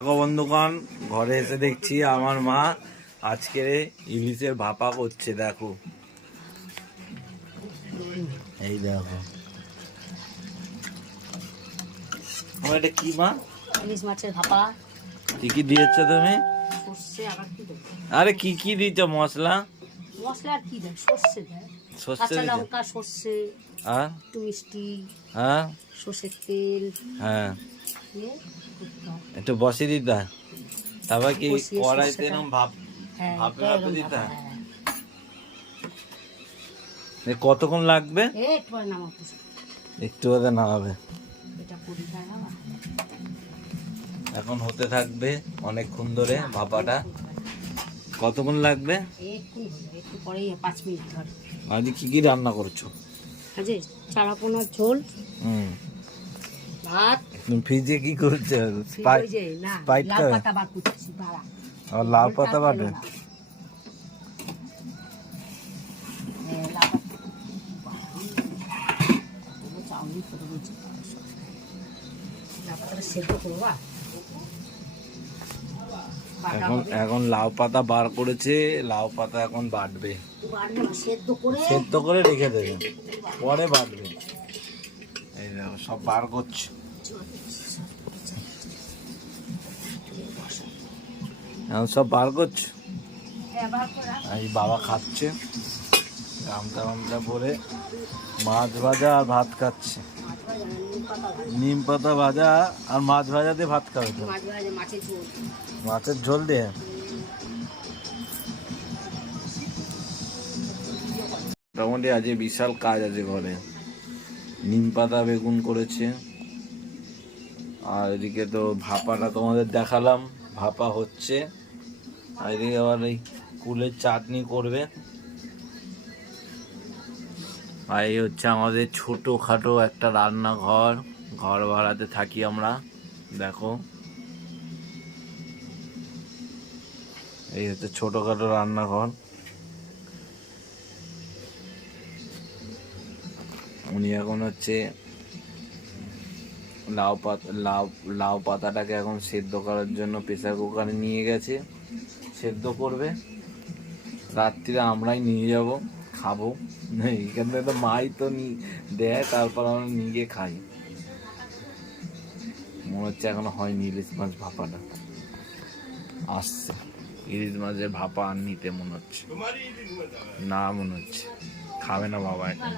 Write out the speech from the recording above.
বন্ধুগণ, ঘরে এসে দেখছি আমার মা আজকে ইলিশের ভাপা করছে। দেখো, এই দেখো আমার এটা কি মা? ইলিশ মাছের ভাপা। কি কি দিয়েছো তুমি? সর্ষে, আবার কি দেবো? আরে কি কি দিয়েছো? মশলা মশলা আর কি দেয়? সর্ষে দেয়, সর্ষে কাঁচা দিয়েছো? লঙ্কা, সর্ষে, হ্যাঁ একটু মিষ্টি, হ্যাঁ সর্ষের তেল হ্যাঁ, দিয়ে করতে হয়। একটু বসিয়ে দিতে হয়, তারপর কি বসিয়ে কড়াইতে সর্ষেটা- এরকম ভাপ হ্যাঁ, ভাপে এটা ভাপে এরম দিতে ভাপা, হয়? হ্যাঁ। কতক্ষণ লাগবে? একটু আর নামাবো, একটু বাদে নামাবে। এটা করি হয় না। এখন হতে থাকবে অনেকক্ষণ ধরে ভাপাটা। কতক্ষণ লাগবে? একটু হলো, একটু পরেই 5 মিনিট ধরে। আজ কি কি রান্না করছো? আজ চারাপোনার ঝোল, ভাত। তুমি ফ্রিজে কি করছো? ওই যে না, স্প্রাইট লাউ খাবে? পাতা বার করছি, বাড়া। আর লাউ পাতা বাটে? এখন এখন লাউ পাতা বার করেছে, লাউ পাতা এখন বাটবে। সেদ্ধ করে রেখে দেবে, পরে বাটবে। এই দেখো সব বার করছে, এখন সব বার করছে। এই বাবা খাচ্ছে গামছা গামছা পরে, মাছ ভাজা আর ভাত খাচ্ছে। নিম পাতা ভাজা আর মাছ ভাজা দিয়ে ভাত খাবে তো? মাছের ঝোল দিয়ে? মোটামুটি আজ বিশাল কাজ আছে ঘরে। নিম পাতা বেগুন করেছে, আর এদিকে তো ভাপাটা তোমাদের দেখালাম, ভাপা হচ্ছে। আর এদিকে আবার এই কুলের চাটনি করবে। আর এই হচ্ছে আমাদের ছোটোখাটো একটা রান্নাঘর, ঘর ভাড়াতে থাকি আমরা। দেখো, এই হচ্ছে ছোটোখাটো রান্নাঘর। উনি এখন হচ্ছে লাউ পাতাটাকে এখন সেদ্ধ করার জন্য প্রেসার কুকারে নিয়ে গেছে, সেদ্ধ করবে। রাত্রিরে আমরাই নিয়ে যাব, খাবো। এখান থেকে তো মাই তো দেয়, তারপর আমরা নিয়ে খাই। মনে হচ্ছে এখনো হয়নি ইলিশ মাছ ভাপাটা, আসছে। ইলিশ মাছের ভাপা আর নিতে মনে হচ্ছে না, মনে হচ্ছে খাবে না বাবা এখন।